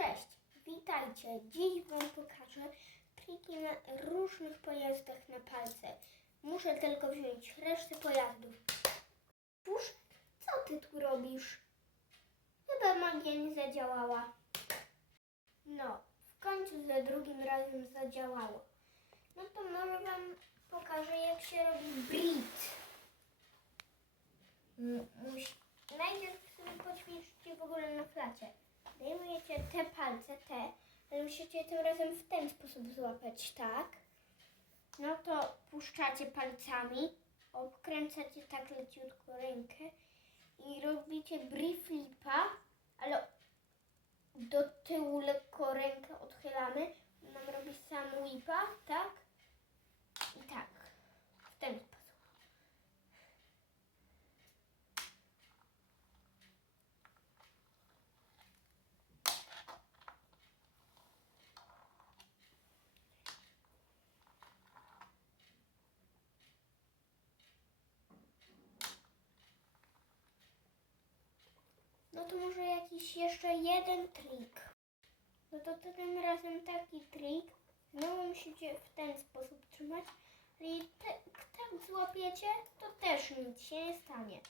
Cześć, witajcie. Dziś Wam pokażę triki na różnych pojazdach na palce. Muszę tylko wziąć resztę pojazdów. Pusz, co Ty tu robisz? Chyba magia nie zadziałała. No, w końcu za drugim razem zadziałało. No to może Wam pokażę, jak się robi brit. Najpierw sobie poćwiczcie w ogóle na flacie. Zdejmujecie te palce, te, ale musicie tym razem w ten sposób złapać, tak? No to puszczacie palcami, obkręcacie tak leciutko rękę i robicie brief flipa, ale do tyłu lekko rękę odchylamy. Nam robi sam whipa, tak? I tak. W ten sposób. No to może jakiś jeszcze jeden trik. No to tym razem taki trik. Znowu musicie w ten sposób trzymać. I tak złapiecie, to też nic się nie stanie.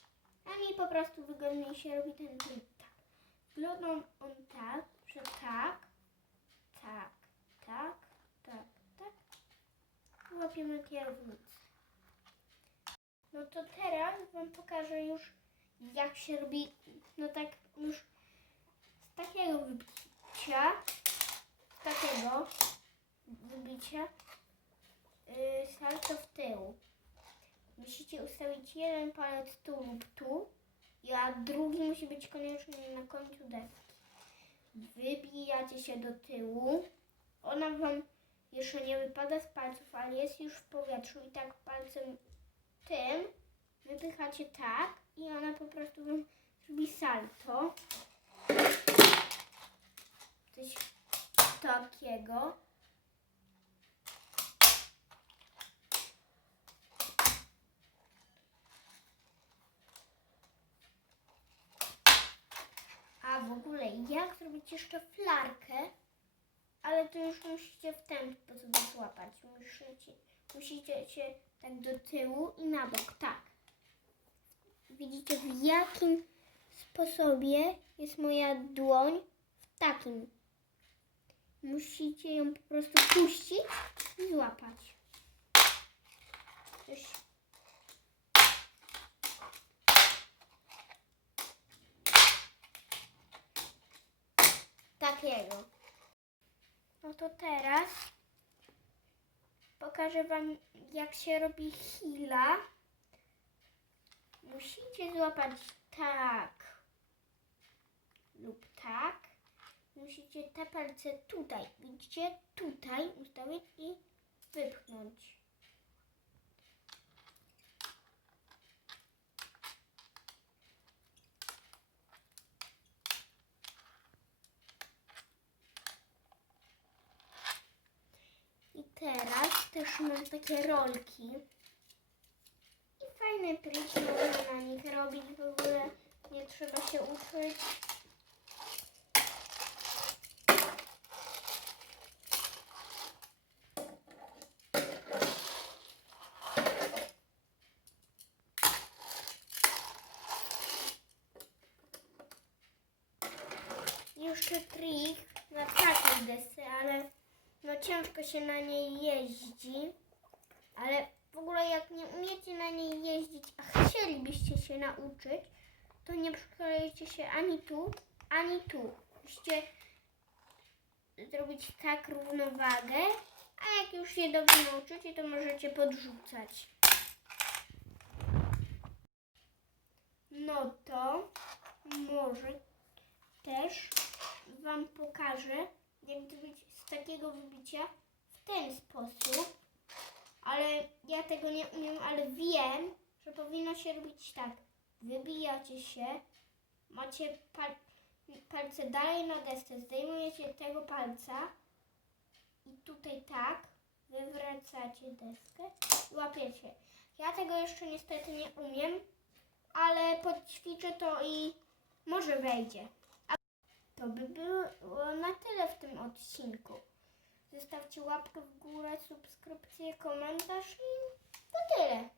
A mi po prostu wygodniej się robi ten trik tak. Wygląda on tak, że tak, tak, tak, tak, tak. Łapiemy kierownicę. No to teraz Wam pokażę już jak się robi, no tak już z takiego wybicia, z takiego wybicia, yy, salto w tył. Musicie ustawić jeden palec tu lub tu, a drugi musi być koniecznie na końcu deski. Wybijacie się do tyłu. Ona wam jeszcze nie wypada z palców, ale jest już w powietrzu i tak palcem tym wypychacie tak i ona po prostu wam zrobi salto. Coś takiego. A w ogóle jak zrobić jeszcze flarkę, ale to już musicie w ten sposób złapać. Musicie, musicie się tak do tyłu i na bok, tak. Widzicie w jakim sposobie jest moja dłoń? W takim. Musicie ją po prostu puścić i złapać. Coś. Takiego. No to teraz pokażę Wam, jak się robi hila. Musicie złapać tak lub tak. Musicie te palce tutaj, widzicie, tutaj ustawić i wypchnąć. I teraz też mam takie rolki. I fajne triki można na nich robić. W ogóle nie trzeba się uczyć. Jeszcze trik na takiej desce, ale no ciężko się na niej jeździ. Ale w ogóle jak nie umiecie na niej jeździć, a chcielibyście się nauczyć, to nie przyklejecie się ani tu, ani tu. Musicie zrobić tak równowagę, a jak już się dobrze nauczycie, to możecie podrzucać. No to może też Wam pokażę, jak zrobić z takiego wybicia w ten sposób. Ale ja tego nie umiem, ale wiem, że powinno się robić tak. Wybijacie się, macie pal palce dalej na desce, zdejmujecie tego palca i tutaj tak, wywracacie deskę i łapiecie. Ja tego jeszcze niestety nie umiem, ale podćwiczę to i może wejdzie. To by było na tyle w tym odcinku. Łapkę w górę, subskrypcję, komentarz i to tyle.